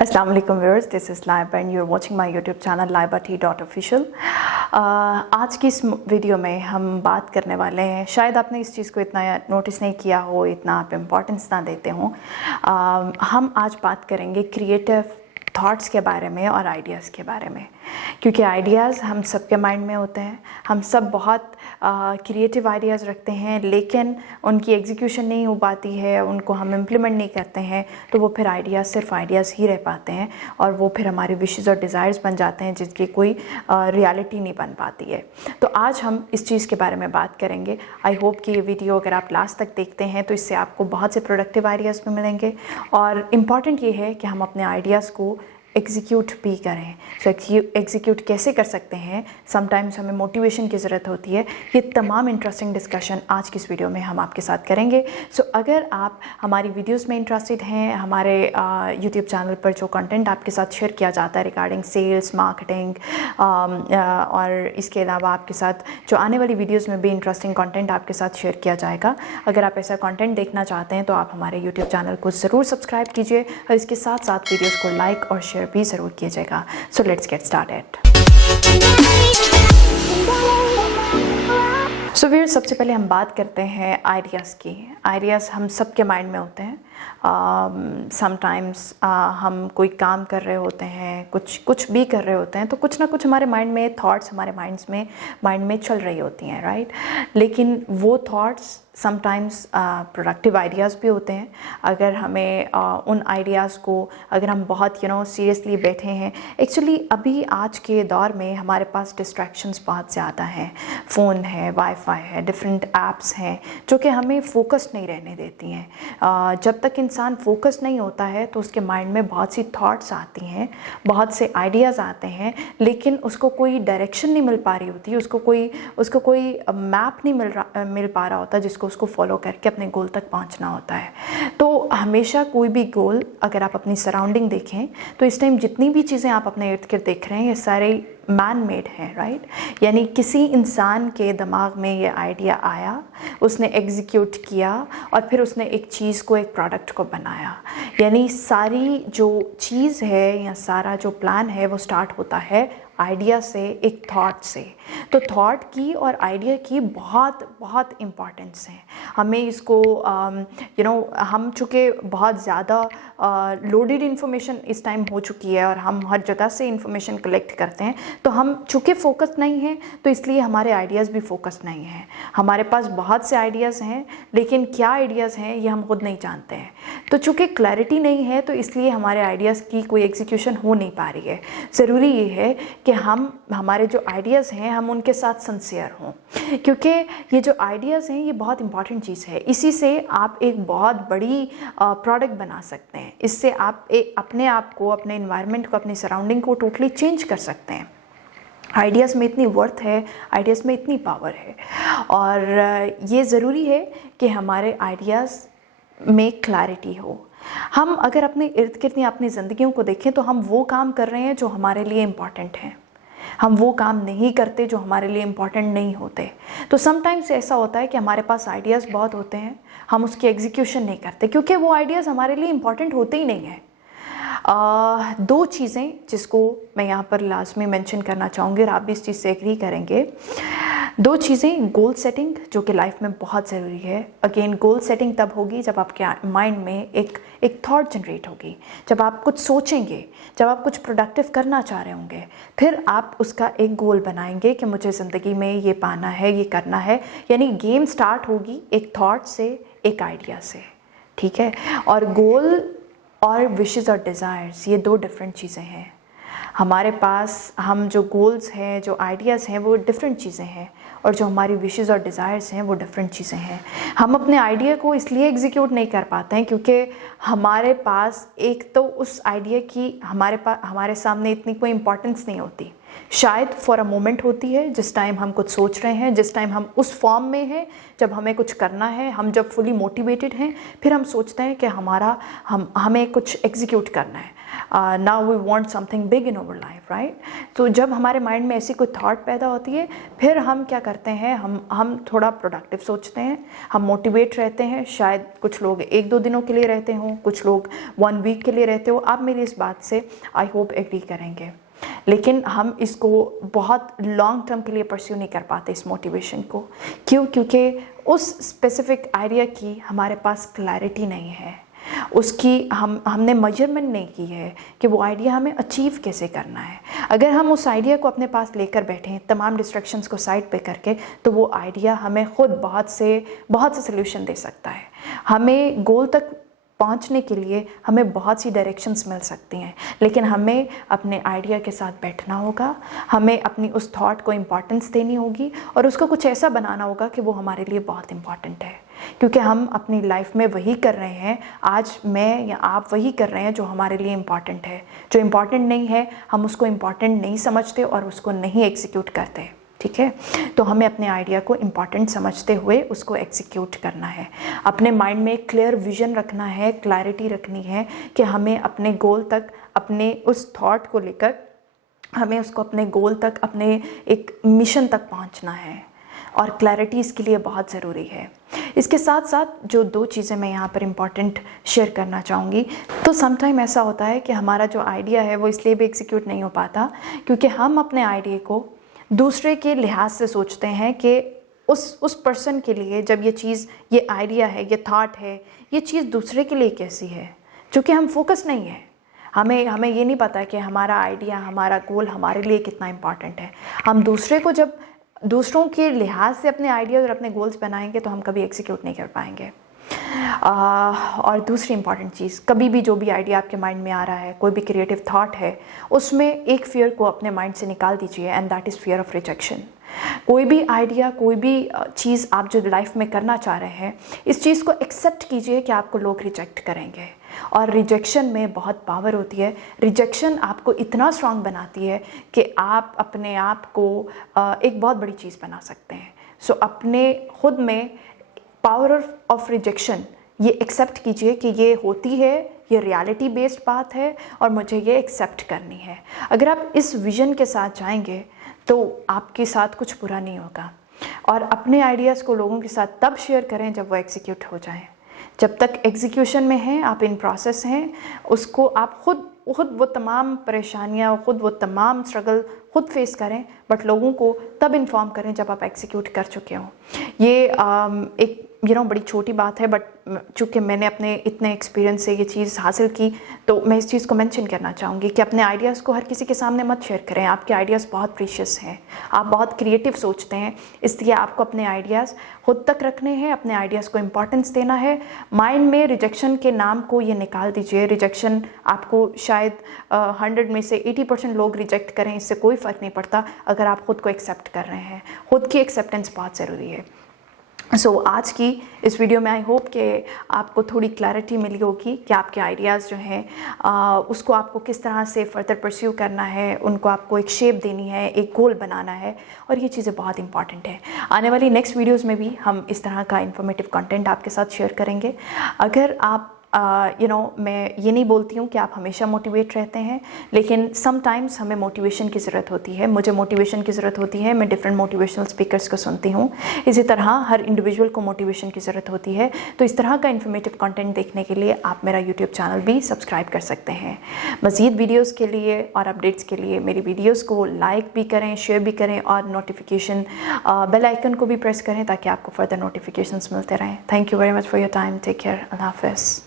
अस्सलाम वालेकुम viewers, this is Laiba and you are watching my YouTube channel libaT.official। आज की इस वीडियो में हम बात करने वाले हैं, शायद आपने इस चीज़ को इतना नोटिस नहीं किया हो, इतना आप इम्पोर्टेंस ना देते हो। हम आज बात करेंगे क्रिएटिव थॉट्स के बारे में और आइडियाज़ के बारे में, क्योंकि आइडियाज़ हम सबके माइंड में होते हैं। हम सब बहुत क्रिएटिव आइडियाज़ रखते हैं, लेकिन उनकी एग्जीक्यूशन नहीं हो पाती है, उनको हम इम्प्लीमेंट नहीं करते हैं, तो वो फिर आइडियाज़ सिर्फ आइडियाज़ ही रह पाते हैं और वो फिर हमारे विशेज़ और डिज़ायर्स बन जाते हैं, जिसकी कोई रियलिटी नहीं बन पाती है। तो आज हम इस चीज़ के बारे में बात करेंगे। आई होप कि ये वीडियो अगर आप लास्ट तक देखते हैं तो इससे आपको बहुत से प्रोडक्टिव आइडियाज़ भी मिलेंगे, और इम्पॉर्टेंट ये है कि हम अपने आइडियाज़ को एग्जीक्यूट भी करें। सो एग्जीक्यूट कैसे कर सकते हैं, समटाइम्स हमें मोटिवेशन की ज़रूरत होती है। ये तमाम इंटरेस्टिंग डिस्कशन आज की इस वीडियो में हम आपके साथ करेंगे। सो अगर आप हमारी वीडियोस में इंटरेस्टेड हैं, हमारे यूट्यूब चैनल पर जो कंटेंट आपके साथ शेयर किया जाता है रिगार्डिंग सेल्स, मार्केटिंग, और इसके अलावा आपके साथ जो आने वाली वीडियोज़ में भी इंटरेस्टिंग कंटेंट आपके साथ शेयर किया जाएगा, अगर आप ऐसा कंटेंट देखना चाहते हैं तो आप हमारे यूट्यूब चैनल को ज़रूर सब्सक्राइब कीजिए और इसके साथ साथ वीडियोज़ को लाइक और शेयर भी ज़रूर कीजिएगा। So let's get started. So फिर सबसे पहले हम बात करते हैं आइडियाज़ की। आइडियाज़ हम सब के माइंड में होते हैं। समटाइम्स हम कोई काम कर रहे होते हैं, कुछ भी कर रहे होते हैं, तो कुछ ना कुछ हमारे माइंड में थॉट्स हमारे माइंड में चल रही होती हैं, राइट। लेकिन वो थॉट्स समटाइम्स प्रोडक्टिव आइडियाज़ भी होते हैं। अगर हमें उन आइडियाज़ को अगर हम बहुत सीरियसली बैठे हैं। एक्चुअली अभी आज के दौर में हमारे पास डिस्ट्रैक्शंस बहुत ज़्यादा हैं। फ़ोन है, वाईफाई है, डिफरेंट ऐप्स हैं जो कि हमें फोकस नहीं रहने देती हैं। जब तक इंसान फोकस नहीं होता है तो उसके माइंड में बहुत सी थॉट्स आती हैं, बहुत से आइडियाज़ आते हैं, लेकिन उसको कोई डायरेक्शन नहीं मिल पा रही होती, उसको कोई मैप नहीं मिल पा रहा होता जिसको उसको फॉलो करके अपने गोल तक पहुंचना होता है। तो हमेशा कोई भी गोल, अगर आप अपनी सराउंडिंग देखें तो इस टाइम जितनी भी चीज़ें आप अपने इर्द गिर्द देख रहे हैं, ये सारे मैन मेड है, राइट। यानी किसी इंसान के दिमाग में ये आइडिया आया, उसने एग्जीक्यूट किया और फिर उसने एक चीज़ को, एक प्रोडक्ट को बनाया। यानी सारी जो चीज़ है या सारा जो प्लान है वो स्टार्ट होता है आइडिया से, एक थॉट से। तो थॉट की और आइडिया की बहुत बहुत इम्पॉर्टेंस है। हमें इसको हम चूँकि बहुत ज़्यादा लोडेड इन्फॉर्मेशन इस टाइम हो चुकी है और हम हर जगह से इन्फॉर्मेशन कलेक्ट करते हैं, तो हम चूँकि फोकस नहीं हैं तो इसलिए हमारे आइडियाज़ भी फोकस नहीं हैं। हमारे पास बहुत से आइडियाज़ हैं, लेकिन क्या आइडियाज़ हैं ये हम खुद नहीं जानते हैं। तो चूँकि क्लैरिटी नहीं है तो इसलिए हमारे आइडियाज़ की कोई एग्जीक्यूशन हो नहीं पा रही है। ज़रूरी ये है कि हमारे जो आइडियाज़ हैं हम उनके साथ सिंसियर हों, क्योंकि ये जो आइडियाज़ हैं ये बहुत इंपॉर्टेंट चीज़ है। इसी से आप एक बहुत बड़ी प्रोडक्ट बना सकते हैं। इससे आप अपने आप को, अपने इन्वायरमेंट को, अपनी सराउंडिंग को टोटली चेंज कर सकते हैं। आइडियाज़ में इतनी वर्थ है, आइडियाज़ में इतनी पावर है, और ये ज़रूरी है कि हमारे आइडियाज़ में क्लैरिटी हो। हम अगर अपने इर्द गिर्द या अपनी ज़िंदगियों को देखें तो हम वो काम कर रहे हैं जो हमारे लिए इम्पॉर्टेंट हैं, हम वो काम नहीं करते जो हमारे लिए इम्पॉर्टेंट नहीं होते। तो समटाइम्स ऐसा होता है कि हमारे पास आइडियाज़ बहुत होते हैं, हम उसकी एग्जीक्यूशन नहीं करते क्योंकि वो आइडियाज़ हमारे लिए इम्पॉर्टेंट होते ही नहीं हैं। दो चीज़ें जिसको मैं यहाँ पर लास्ट में मेंशन करना चाहूँगी और आप भी इस चीज़ से एग्री करेंगे। दो चीज़ें, गोल सेटिंग जो कि लाइफ में बहुत ज़रूरी है। अगेन, गोल सेटिंग तब होगी जब आपके माइंड में एक थॉट जनरेट होगी, जब आप कुछ सोचेंगे, जब आप कुछ प्रोडक्टिव करना चाह रहे होंगे, फिर आप उसका एक गोल बनाएंगे कि मुझे ज़िंदगी में ये पाना है, ये करना है। यानी गेम स्टार्ट होगी एक थॉट से, एक आइडिया से, ठीक है। और गोल और विशेज़ और डिज़ायर्स, ये दो डिफरेंट चीज़ें हैं। हमारे पास हम जो गोल्स हैं, जो आइडियाज़ हैं, वो डिफरेंट चीज़ें हैं, और जो हमारी विशेज़ और डिज़ायर्स हैं वो डिफरेंट चीज़ें हैं। हम अपने आइडिया को इसलिए एग्जीक्यूट नहीं कर पाते हैं क्योंकि हमारे पास एक तो उस आइडिया की हमारे सामने इतनी कोई इम्पोर्टेंस नहीं होती। शायद फॉर अ मोमेंट होती है, जिस टाइम हम कुछ सोच रहे हैं, जिस टाइम हम उस फॉर्म में हैं जब हमें कुछ करना है, हम जब फुली मोटिवेटेड हैं, फिर हम सोचते हैं कि हमें कुछ एग्जीक्यूट करना है। Now we want something big in our life, right. तो जब हमारे माइंड में ऐसी कोई थॉट पैदा होती है, फिर हम क्या करते हैं, हम थोड़ा प्रोडक्टिव सोचते हैं, हम मोटिवेट रहते हैं। शायद कुछ लोग 1-2 दिनों के लिए रहते हों, कुछ लोग 1 वीक के लिए रहते हो। आप मेरी इस बात से आई होप एग्री करेंगे, लेकिन हम इसको बहुत लॉन्ग टर्म के लिए परस्यू नहीं कर पाते इस मोटिवेशन को। क्यों? क्योंकि उस स्पेसिफिक आइडिया की हमारे पास क्लैरिटी नहीं है, उसकी हमने मेजरमेंट नहीं की है कि वो आइडिया हमें अचीव कैसे करना है। अगर हम उस आइडिया को अपने पास लेकर बैठें तमाम डिस्ट्रैक्शंस को साइड पे करके, तो वो आइडिया हमें खुद बहुत से सोल्यूशन दे सकता है। हमें गोल तक पहुंचने के लिए हमें बहुत सी डायरेक्शंस मिल सकती हैं, लेकिन हमें अपने आइडिया के साथ बैठना होगा, हमें अपनी उस थॉट को इम्पॉर्टेंस देनी होगी और उसको कुछ ऐसा बनाना होगा कि वो हमारे लिए बहुत इम्पॉर्टेंट है। क्योंकि हम अपनी लाइफ में वही कर रहे हैं, आज मैं या आप वही कर रहे हैं जो हमारे लिए इम्पॉर्टेंट है। जो इम्पॉर्टेंट नहीं है हम उसको इम्पॉर्टेंट नहीं समझते और उसको नहीं एग्जीक्यूट करते, ठीक है। तो हमें अपने आइडिया को इम्पॉर्टेंट समझते हुए उसको एग्जीक्यूट करना है। अपने माइंड में एक क्लियर विजन रखना है, क्लैरिटी रखनी है कि हमें अपने गोल तक, अपने उस थॉट को लेकर हमें उसको अपने गोल तक, अपने एक मिशन तक पहुंचना है, और क्लैरिटी इसके लिए बहुत ज़रूरी है। इसके साथ साथ जो 2 चीज़ें मैं यहाँ पर इम्पॉर्टेंट शेयर करना चाहूँगी, तो समटाइम ऐसा होता है कि हमारा जो आइडिया है वो इसलिए भी एग्जीक्यूट नहीं हो पाता क्योंकि हम अपने आइडिया को दूसरे के लिहाज से सोचते हैं कि उस पर्सन के लिए जब ये चीज़, ये आइडिया है, ये थॉट है, ये चीज़ दूसरे के लिए कैसी है, चूँकि हम फोकस नहीं है। हमें ये नहीं पता कि हमारा आइडिया, हमारा गोल हमारे लिए कितना इम्पॉर्टेंट है। हम जब दूसरों के लिहाज से अपने आइडियाज़ और अपने गोल्स बनाएंगे तो हम कभी एग्जीक्यूट नहीं कर पाएंगे। और दूसरी इंपॉर्टेंट चीज़, कभी भी जो भी आइडिया आपके माइंड में आ रहा है, कोई भी क्रिएटिव थॉट है, उसमें एक फियर को अपने माइंड से निकाल दीजिए, and that is fear of rejection. कोई भी आइडिया, कोई भी चीज़ आप जो लाइफ में करना चाह रहे हैं, इस चीज़ को एक्सेप्ट कीजिए कि आपको लोग रिजेक्ट करेंगे, और रिजेक्शन में बहुत पावर होती है। रिजेक्शन आपको इतना स्ट्रांग बनाती है कि आप अपने आप को एक बहुत बड़ी चीज़ बना सकते हैं। सो अपने खुद में पावर ऑफ रिजेक्शन ये एक्सेप्ट कीजिए कि ये होती है, ये रियलिटी बेस्ड बात है और मुझे ये एक्सेप्ट करनी है। अगर आप इस विज़न के साथ जाएंगे तो आपके साथ कुछ बुरा नहीं होगा। और अपने आइडियाज़ को लोगों के साथ तब शेयर करें जब वो एग्जीक्यूट हो जाएं। जब तक एग्जीक्यूशन में हैं, आप इन प्रोसेस हैं, उसको आप खुद वो तमाम परेशानियाँ, खुद वो तमाम स्ट्रगल खुद फेस करें, बट लोगों को तब इन्फॉर्म करें जब आप एग्जीक्यूट कर चुके हों। ये एक बड़ी छोटी बात है, बट चूँकि मैंने अपने इतने एक्सपीरियंस से ये चीज़ हासिल की, तो मैं इस चीज़ को मेंशन करना चाहूँगी कि अपने आइडियाज़ को हर किसी के सामने मत शेयर करें। आपके आइडियाज़ बहुत प्रीशियस हैं, आप बहुत क्रिएटिव सोचते हैं, इसलिए आपको अपने आइडियाज़ खुद तक रखने हैं, अपने आइडियाज़ को इम्पॉर्टेंस देना है। माइंड में रिजेक्शन के नाम को ये निकाल दीजिए। रिजेक्शन आपको शायद 100 में से 80% लोग रिजेक्ट करें, इससे कोई फ़र्क नहीं पड़ता अगर आप खुद को एक्सेप्ट कर रहे हैं। खुद की एक्सेप्टेंस बहुत ज़रूरी है। आज की इस वीडियो में आई होप कि आपको थोड़ी क्लैरिटी मिली होगी कि आपके आइडियाज़ जो हैं उसको आपको किस तरह से फर्दर परस्यू करना है, उनको आपको एक शेप देनी है, एक गोल बनाना है, और ये चीज़ें बहुत इंपॉर्टेंट है। आने वाली नेक्स्ट वीडियोज़ में भी हम इस तरह का इन्फॉर्मेटिव कंटेंट आपके साथ शेयर करेंगे। अगर आप मैं ये नहीं बोलती हूँ कि आप हमेशा मोटिवेट रहते हैं, लेकिन समटाइम्स हमें मोटिवेशन की ज़रूरत होती है। मुझे मोटिवेशन की ज़रूरत होती है, मैं डिफरेंट मोटिवेशनल स्पीकर्स को सुनती हूँ। इसी तरह हर इंडिविजुअल को मोटिवेशन की ज़रूरत होती है। तो इस तरह का इन्फॉर्मेटिव कंटेंट देखने के लिए आप मेरा यूट्यूब चैनल भी सब्सक्राइब कर सकते हैं। मज़ीद वीडियोज़ के लिए और अपडेट्स के लिए मेरी वीडियोज़ को लाइक भी करें, शेयर भी करें, और नोटिफिकेशन बेल आइकन को भी प्रेस करें ताकि आपको फर्दर नोटिफिकेशंस मिलते रहें। Thank you very much for your time. Take care. Allah हाफ़िज़।